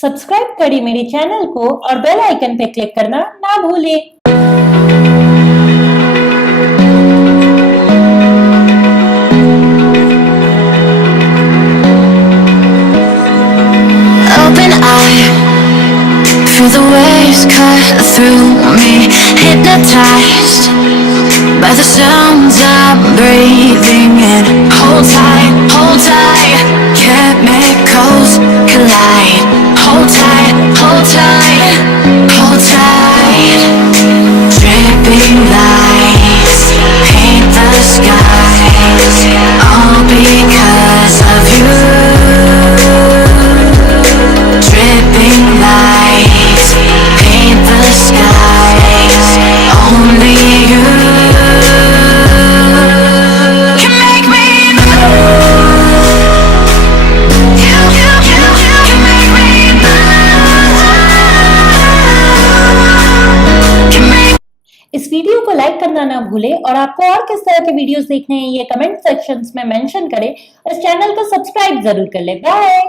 Subscribe करें मेरे channel को और बेल आइकन पे क्लिक करना ना भूलें। Open eye, feel the waves cut through me, hypnotized by the sounds I'm breathing in. Hold tight, chemicals collide. Hold tight, hold tight, hold tight. Dripping lights paint the skies, all because of you. Dripping lights paint the skies, only you can make me move. You can make me move. Can make इस video को like करना ना भूलें और आपको और किस तरह के वीडियोस देखने हैं ये कमेंट सेक्शंस में मेंशन करें और इस चैनल को सब्सक्राइब जरूर कर लें। बाय।